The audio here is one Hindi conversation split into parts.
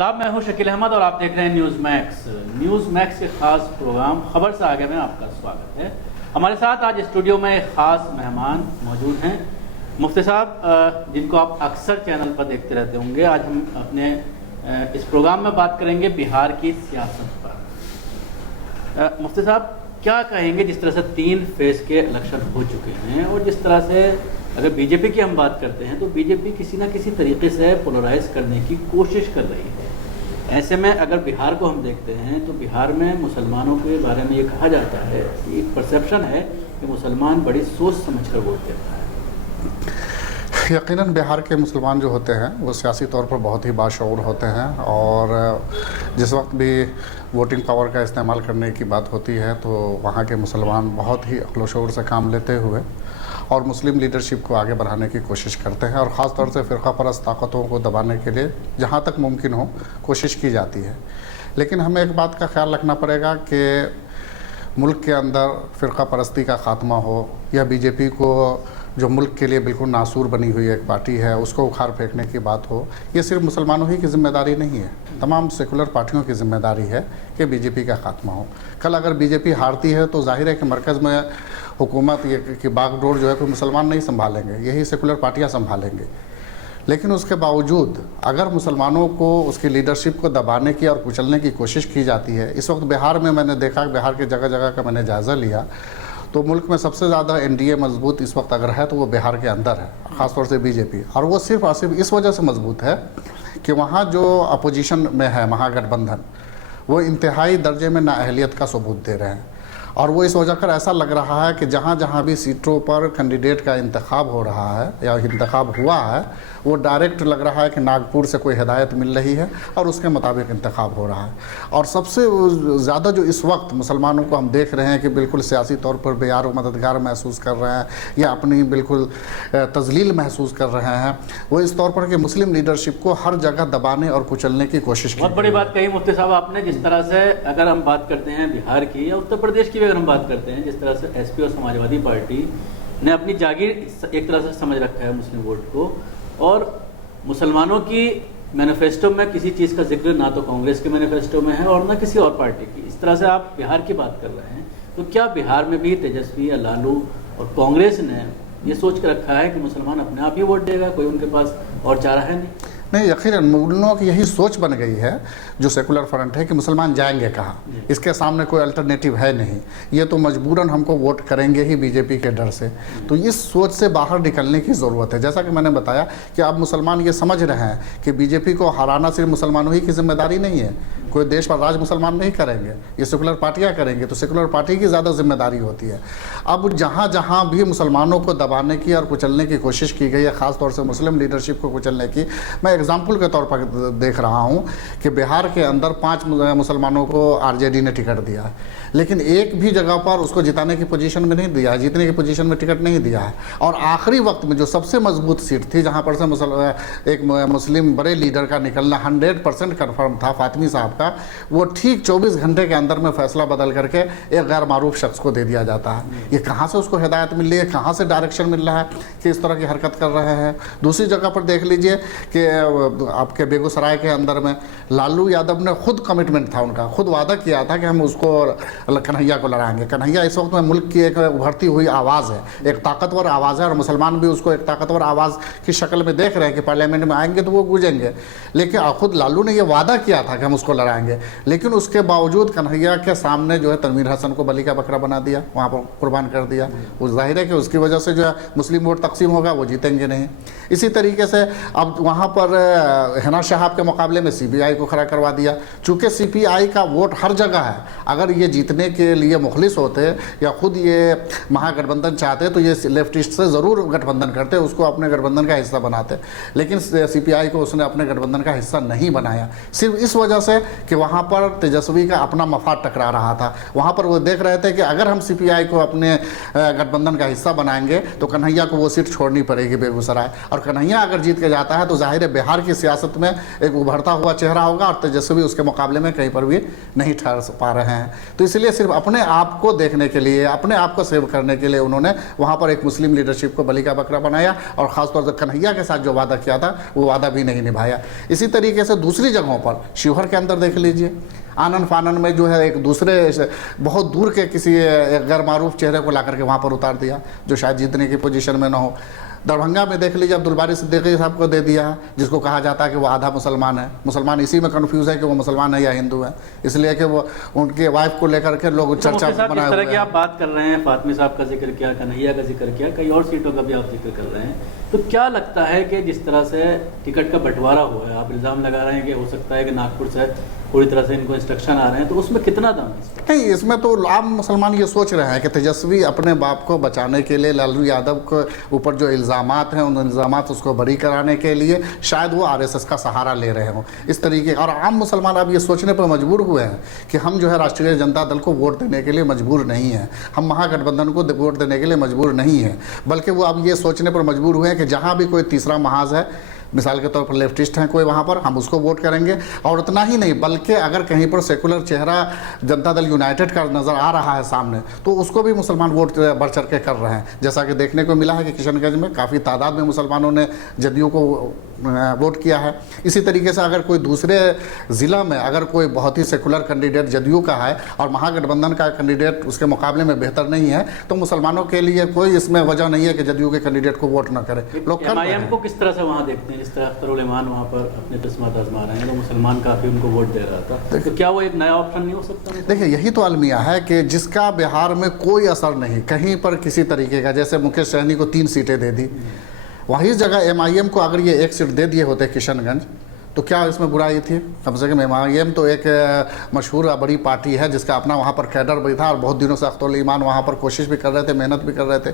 आदाब, मैं हूं शकील अहमद और आप देख रहे हैं न्यूज़ मैक्स। न्यूज़ मैक्स के ख़ास प्रोग्राम खबर से आगे में आपका स्वागत है। हमारे साथ आज स्टूडियो में एक ख़ास मेहमान मौजूद हैं, मुफ्ती साहब, जिनको आप अक्सर चैनल पर देखते रहते होंगे। आज हम अपने इस प्रोग्राम में बात करेंगे बिहार की सियासत पर। मुफ्ती साहब, क्या कहेंगे जिस तरह से 3 फेज़ के इलेक्शन हो चुके हैं और जिस तरह से अगर बीजेपी की हम बात करते हैं तो बीजेपी किसी ना किसी तरीके से पोलराइज करने की कोशिश कर रही है। ऐसे में अगर बिहार को हम देखते हैं तो बिहार में मुसलमानों के बारे में ये कहा जाता है कि एक परसेप्शन है कि मुसलमान बड़ी सोच समझकर वोट देता है। यकीनन बिहार के मुसलमान जो होते हैं वो सियासी तौर पर बहुत ही बाशऊर होते हैं और जिस वक्त भी वोटिंग पावर का इस्तेमाल करने की बात होती है तो वहाँ के मुसलमान बहुत ही अक्ल शऊर से काम लेते हुए और मुस्लिम लीडरशिप को आगे बढ़ाने की कोशिश करते हैं और ख़ास तौर से फ़िरका परस्त ताकतों को दबाने के लिए जहाँ तक मुमकिन हो कोशिश की जाती है। लेकिन हमें एक बात का ख्याल रखना पड़ेगा कि मुल्क के अंदर फ़िरका परस्ती का ख़ात्मा हो या बीजेपी को जो मुल्क के लिए बिल्कुल नासूर बनी हुई एक पार्टी है उसको उखाड़ फेंकने की बात हो, ये सिर्फ मुसलमानों ही की जिम्मेदारी नहीं है, तमाम सेकुलर पार्टियों की जिम्मेदारी है कि बीजेपी का ख़ात्मा हो। कल अगर बीजेपी हारती है तो जाहिर है कि मरकज़ में हुकूमत की बागडोर जो है कोई मुसलमान नहीं संभालेंगे, यही सेकुलर पार्टियाँ संभालेंगे। लेकिन उसके बावजूद अगर मुसलमानों को उसकी लीडरशिप को दबाने की और कुचलने की कोशिश की जाती है, इस वक्त बिहार में मैंने देखा, बिहार के जगह जगह का मैंने जायज़ा लिया तो मुल्क में सबसे ज़्यादा एनडीए मजबूत इस वक्त अगर है तो वो बिहार के अंदर है, ख़ासतौर से बीजेपी। और वो सिर्फ और सिर्फ इस वजह से मजबूत है कि वहाँ जो अपोजिशन में है महागठबंधन, वो इंतहाई दर्जे में नाअहलियत का सबूत दे रहे हैं और वो इस वजह कर ऐसा लग रहा है कि जहाँ जहाँ भी सीटों पर कैंडिडेट का इंतखाब हो रहा है या इंतखाब हुआ है वो डायरेक्ट लग रहा है कि नागपुर से कोई हिदायत मिल रही है और उसके मुताबिक इंतखाब हो रहा है। और सबसे ज़्यादा जो इस वक्त मुसलमानों को हम देख रहे हैं कि बिल्कुल सियासी तौर पर बेयार व मददगार महसूस कर रहे हैं या अपनी बिल्कुल तजलील महसूस कर रहे हैं, वो इस तौर पर कि मुस्लिम लीडरशिप को हर जगह दबाने और कुचलने की कोशिश की। बहुत बड़ी बात कही मुफ्ती साहब आपने। जिस तरह से अगर हम बात करते हैं बिहार की या उत्तर प्रदेश की भी अगर हम बात करते हैं, जिस तरह से एसपी और समाजवादी पार्टी ने अपनी जागीर एक तरह से समझ रखा है मुस्लिम वोट को और मुसलमानों की मैनिफेस्टो में किसी चीज़ का जिक्र ना तो कांग्रेस के मैनिफेस्टो में है और ना किसी और पार्टी की। इस तरह से आप बिहार की बात कर रहे हैं तो क्या बिहार में भी तेजस्वी या लालू और कांग्रेस ने ये सोच कर रखा है कि मुसलमान अपने आप ही वोट देगा, कोई उनके पास और चारा है नहीं? यकीनन उन लोगों की यही सोच बन गई है जो सेकुलर फ्रंट है कि मुसलमान जाएंगे कहाँ, इसके सामने कोई अल्टरनेटिव है नहीं, ये तो मजबूरन हमको वोट करेंगे ही बीजेपी के डर से। तो इस सोच से बाहर निकलने की ज़रूरत है। जैसा कि मैंने बताया कि अब मुसलमान ये समझ रहे हैं कि बीजेपी को हराना सिर्फ मुसलमानों ही की जिम्मेदारी नहीं है, कोई देश पर राज मुसलमान नहीं करेंगे, ये सेकुलर पार्टियाँ करेंगे, तो सेकुलर पार्टी की ज़्यादा जिम्मेदारी होती है। अब जहाँ जहाँ भी मुसलमानों को दबाने की और कुचलने की कोशिश की गई है, ख़ासतौर से मुस्लिम लीडरशिप को कुचलने की, मैं एग्जाम्पल के तौर पर देख रहा हूँ कि बिहार के अंदर 5 मुसलमानों को आरजेडी ने टिकट दिया है, लेकिन एक भी जगह पर उसको जिताने की पोजीशन में नहीं दिया है, जीतने की पोजीशन में टिकट नहीं दिया है। और आखिरी वक्त में जो सबसे मजबूत सीट थी जहाँ पर से एक मुस्लिम बड़े लीडर का निकलना 100% कन्फर्म था, फातिमी साहब का, वो ठीक 24 घंटे के अंदर में फैसला बदल करके एक गैर मारूफ शख्स को दे दिया जाता है। ये कहाँ से उसको हिदायत मिल रही है, कहाँ से डायरेक्शन मिल रहा है कि इस तरह की हरकत कर रहे हैं। दूसरी जगह पर देख लीजिए कि आपके बेगूसराय के अंदर में लालू यादव ने खुद कमिटमेंट था, उनका खुद वादा किया था कि हम उसको कन्हैया को लड़ाएंगे। कन्हैया इस वक्त में मुल्क की एक उभरती हुई आवाज़ है, एक ताकतवर आवाज़ है और मुसलमान भी उसको एक ताकतवर आवाज़ की शक्ल में देख रहे हैं कि पार्लियामेंट में आएंगे तो वो गूंजेंगे। लेकिन खुद लालू ने यह वादा किया था कि हम उसको लड़ाएंगे, लेकिन उसके बावजूद कन्हैया के सामने जो है तनवीर हसन को बलि का बकरा बना दिया, वहाँ पर कुर्बान कर दिया। वो जाहिर है कि उसकी वजह से जो है मुस्लिम वोट तकसीम होगा, वो जीतेंगे नहीं। इसी तरीके से अब वहाँ पर हिना शहाब के मुकाबले में सीपीआई को खड़ा करवा दिया। चूँकि सीपीआई का वोट हर जगह है, अगर ये जीतने के लिए मुखलिस होते या खुद ये महागठबंधन चाहते तो ये लेफ्टिस्ट से ज़रूर गठबंधन करते, उसको अपने गठबंधन का हिस्सा बनाते। लेकिन सीपीआई को उसने अपने गठबंधन का हिस्सा नहीं बनाया, सिर्फ इस वजह से कि वहाँ पर तेजस्वी का अपना मफाद टकरा रहा था। वहाँ पर वो देख रहे थे कि अगर हम CPI को अपने गठबंधन का हिस्सा बनाएंगे तो कन्हैया को वो सीट छोड़नी पड़ेगी बेगूसराय, और कन्हैया अगर जीत के जाता है तो जाहिर है बिहार की सियासत में एक उभरता हुआ चेहरा होगा और तेजस्वी उसके मुकाबले में कहीं पर भी नहीं ठहर पा रहे हैं। तो इसलिए सिर्फ अपने आप को देखने के लिए, अपने आप को सेव करने के लिए उन्होंने वहाँ पर एक मुस्लिम लीडरशिप को बलि का बकरा बनाया, और ख़ासतौर से कन्हैया के साथ जो वादा किया था वो वादा भी नहीं निभाया। इसी तरीके से दूसरी जगहों पर शिवहर के अंदर देख लीजिए, आनन फानन में जो है एक दूसरे बहुत दूर के किसी गैर मारूफ चेहरे को ला करके वहाँ पर उतार दिया जो शायद जीतने की पोजीशन में ना हो। दरभंगा में देख लीजिए अब्दुल बारी सिद्दीकी साहब को दे दिया है, जिसको कहा जाता है कि वो आधा मुसलमान है। मुसलमान इसी में कंफ्यूज है कि वो मुसलमान है या हिंदू है, इसलिए कि वो उनके वाइफ को लेकर के लोग चर्चा बनाए हुए हैं। आप बात कर रहे हैं, फातमी साहब का जिक्र किया, कन्हैया का जिक्र किया, कई और सीटों का भी आप जिक्र कर रहे हैं, तो क्या लगता है कि जिस तरह से टिकट का बंटवारा हुआ है, आप इल्ज़ाम लगा रहे हैं कि हो सकता है कि नागपुर से पूरी तरह से इनको इंस्ट्रक्शन आ रहे हैं, तो उसमें कितना दम है? नहीं, इसमें तो आम मुसलमान ये सोच रहे हैं कि तेजस्वी अपने बाप को बचाने के लिए, लालू यादव के ऊपर जो इल्ज़ामात हैं उन इल्ज़ामात उसको बरी कराने के लिए शायद वो RSS का सहारा ले रहे हों इस तरीके। और आम मुसलमान अब ये सोचने पर मजबूर हुए हैं कि हम जो है राष्ट्रीय जनता दल को वोट देने के लिए मजबूर नहीं हैं, हम महागठबंधन को वोट देने के लिए मजबूर नहीं हैं, बल्कि वो अब ये सोचने पर मजबूर हुए हैं कि जहाँ भी कोई तीसरा महाज है, मिसाल के तौर पर लेफ्टिस्ट हैं कोई वहाँ पर, हम उसको वोट करेंगे। और उतना ही नहीं, बल्कि अगर कहीं पर सेकुलर चेहरा जनता दल यूनाइटेड का नज़र आ रहा है सामने, तो उसको भी मुसलमान वोट बढ़ चढ़ के कर रहे हैं। जैसा कि देखने को मिला है कि किशनगंज में काफ़ी तादाद में मुसलमानों ने जदयू को वोट किया है। इसी तरीके से अगर कोई दूसरे ज़िला में अगर कोई बहुत ही सेकुलर कैंडिडेट जदयू का है और महागठबंधन का कैंडिडेट उसके मुकाबले में बेहतर नहीं है, तो मुसलमानों के लिए कोई इसमें वजह नहीं है कि जदयू के कैंडिडेट को वोट न करें। लोग MIM को किस तरह से वहाँ देखते हैं? जिस तरह अख्तरुल ईमान वहाँ पर अपने किस्मत आजमा रहे हैं, तो मुसलमान काफ़ी उनको वोट दे रहा था, तो क्या वो एक नया ऑप्शन नहीं हो सकता? देखिए, यही तो अलमिया है कि जिसका बिहार में कोई असर नहीं, कहीं पर किसी तरीके का, जैसे मुकेश सहनी को 3 सीटें दे दी, वही जगह MIM को अगर ये 1 सीट दे दिए होते किशनगंज, तो क्या इसमें बुराई थी? कम से कम MIM तो एक मशहूर बड़ी पार्टी है जिसका अपना वहाँ पर कैडर भी था और बहुत दिनों से अख्तरुल ईमान वहाँ पर कोशिश भी कर रहे थे, मेहनत भी कर रहे थे,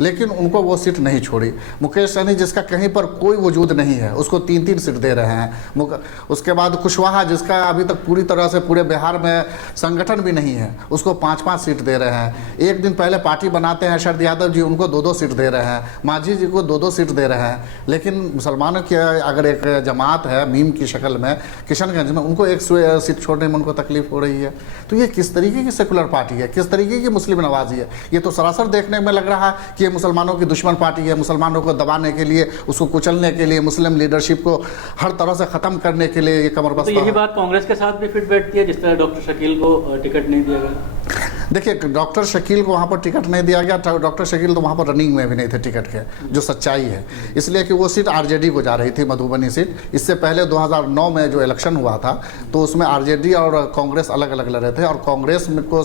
लेकिन उनको वो सीट नहीं छोड़ी। मुकेश सहनी जिसका कहीं पर कोई वजूद नहीं है, उसको 3-3 सीट दे रहे हैं। उसके बाद कुशवाहा जिसका अभी तक पूरी तरह से पूरे बिहार में संगठन भी नहीं है, उसको 5-5 सीट दे रहे हैं। एक दिन पहले पार्टी बनाते हैं शरद यादव जी, उनको 2-2 सीट दे रहे हैं। मांझी जी को 2-2 सीट दे रहे हैं। लेकिन मुसलमानों की अगर एक जमात है मीम की शक्ल में किशनगंज में, उनको 1 सीट छोड़ने में उनको तकलीफ हो रही है, तो ये किस तरीके की सेकुलर पार्टी है, किस तरीके की मुस्लिम नवाजी है? ये तो सरासर देखने में लग रहा है कि ये मुसलमानों की दुश्मन पार्टी है, मुसलमानों को दबाने के लिए, उसको कुचलने के लिए, मुस्लिम लीडरशिप को हर तरह से ख़त्म करने के लिए ये कमर बस्ता। तो यही बात कांग्रेस के साथ भी फिट बैठती है, जिस तरह डॉक्टर शकील को टिकट नहीं दिया गया। देखिए, डॉक्टर शकील को वहाँ पर टिकट नहीं दिया गया, डॉक्टर शकील तो वहाँ पर रनिंग में भी नहीं थे टिकट के, जो सच्चाई है, इसलिए कि वो सीट RJD को जा रही थी, मधुबनी सीट। इससे पहले 2009 में जो इलेक्शन हुआ था तो उसमें RJD और कांग्रेस अलग अलग लड़े थे, और कांग्रेस में को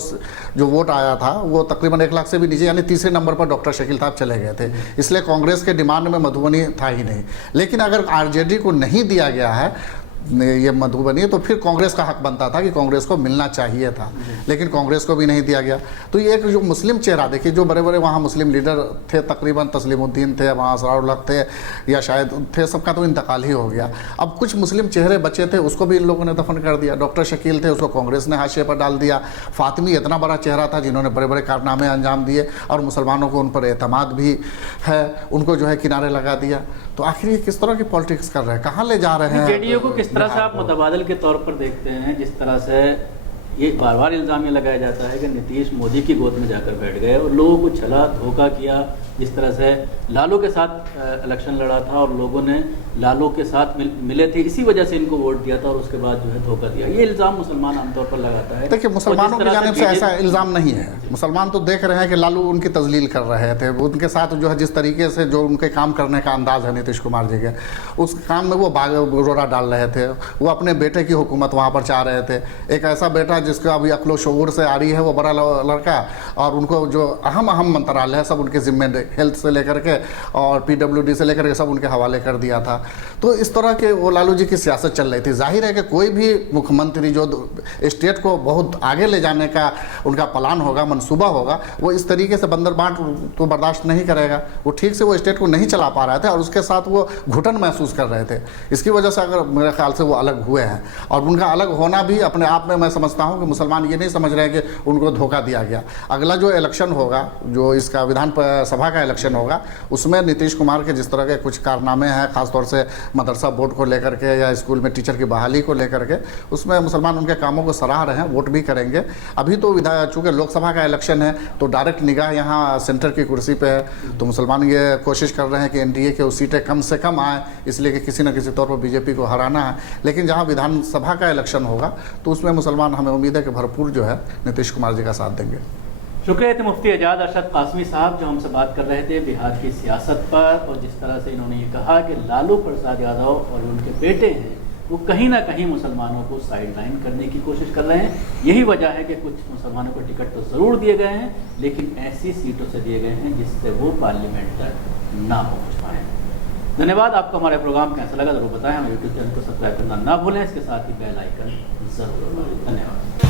जो वोट आया था वो तकरीबन 1 लाख से भी नीचे, यानी तीसरे नंबर पर डॉक्टर शकील साहब चले गए थे, इसलिए कांग्रेस के डिमांड में मधुबनी था ही नहीं। लेकिन अगर RJD को नहीं दिया गया है ये मधुबनी, तो फिर कांग्रेस का हक बनता था कि कांग्रेस को मिलना चाहिए था, लेकिन कांग्रेस को भी नहीं दिया गया। तो ये एक जो मुस्लिम चेहरा, देखिए जो बड़े बड़े वहाँ मुस्लिम लीडर थे, तकरीबन तस्लीमुद्दीन थे, वहाँ असरारुल हक थे या शायद थे, सबका तो इंतकाल ही हो गया। अब कुछ मुस्लिम चेहरे बचे थे, उसको भी इन लोगों ने दफन कर दिया। डॉक्टर शकील थे, उसको कांग्रेस ने हाशिए पर डाल दिया। फातिमी इतना बड़ा चेहरा था जिन्होंने बड़े बड़े कारनामे अंजाम दिए और मुसलमानों को उन पर एतमाद भी है, उनको जो है किनारे लगा दिया। तो आखिर ये किस तरह की पॉलिटिक्स कर रहे हैं, कहाँ ले जा रहे हैं? JDU को किस तरह से आप मुतबादल के तौर पर देखते हैं? जिस तरह से ये बार बार इल्ज़ाम ये लगाया जाता है कि नीतीश मोदी की गोद में जाकर बैठ गए और लोगों को छला धोखा किया, जिस तरह से लालू के साथ इलेक्शन लड़ा था और लोगों ने लालू के साथ मिले थे, इसी वजह से इनको वोट दिया था और उसके बाद जो है धोखा दिया। ये इल्ज़ाम मुसलमान आमतौर पर लगाता है। देखिए, मुसलमानों की जानिब से ऐसा इल्ज़ाम नहीं है। मुसलमान तो देख रहे हैं कि लालू उनकी तजलील कर रहे थे, उनके साथ जो है जिस तरीके से जो उनके काम करने का अंदाज है नीतीश कुमार जी के, उस काम में वो रोड़ा डाल रहे थे। वो अपने बेटे की हुकूमत वहाँ पर चाह रहे थे, एक ऐसा बेटा जिसका अभी अकलो शऊर से आ रही है, वो बड़ा लड़का, और उनको जो अहम मंत्रालय है सब उनके जिम्मे, हेल्थ से लेकर के और PWD से लेकर के सब उनके हवाले कर दिया था। तो इस तरह के वो लालू जी की सियासत चल रही थी। जाहिर है कि कोई भी मुख्यमंत्री जो स्टेट को बहुत आगे ले जाने का उनका प्लान होगा, मनसूबा होगा, वो इस तरीके से बंदर बांट तो बर्दाश्त नहीं करेगा। वो ठीक से वो स्टेट को नहीं चला पा रहे थे और उसके साथ वो घुटन महसूस कर रहे थे। इसकी वजह से अगर मेरे ख्याल से वो अलग हुए हैं, और उनका अलग होना भी अपने आप में मैं समझता हूँ कि मुसलमान ये नहीं समझ रहे हैं कि उनको धोखा दिया गया। अगला जो इलेक्शन होगा, जो इसका विधान सभा का इलेक्शन होगा, उसमें नीतीश कुमार के जिस तरह के कुछ कारनामे हैं, खासतौर से मदरसा बोर्ड को लेकर के या स्कूल में टीचर की बहाली को लेकर के, उसमें मुसलमान उनके कामों को सराह रहे हैं, वोट भी करेंगे। अभी तो चूँकि लोकसभा का इलेक्शन है तो डायरेक्ट निगाह यहाँ सेंटर की कुर्सी पे है, तो मुसलमान ये कोशिश कर रहे हैं कि NDA की सीटें कम से कम आए, इसलिए कि किसी न किसी तौर पर बीजेपी को हराना है। लेकिन जहाँ विधानसभा का इलेक्शन होगा तो उसमें मुसलमान, हमें उम्मीद है कि भरपूर जो है नीतीश कुमार जी का साथ देंगे। शुक्रिया थे मुफ्ती एजाज अरशद कासमी साहब, जो हमसे बात कर रहे थे बिहार की सियासत पर, और जिस तरह से इन्होंने ये कहा कि लालू प्रसाद यादव और उनके बेटे हैं वो कहीं ना कहीं मुसलमानों को साइडलाइन करने की कोशिश कर रहे हैं। यही वजह है कि कुछ मुसलमानों को टिकट तो ज़रूर दिए गए हैं, लेकिन ऐसी सीटों से दिए गए हैं जिससे वो पार्लियामेंट तक ना पहुँच पाए। धन्यवाद। आपको हमारे प्रोग्राम कैसा लगा ज़रूर बताएं। हमारे यूट्यूब चैनल को सब्सक्राइब करना ना भूलें, इसके साथ ही बेल आइकन ज़रूर दबाएं। धन्यवाद।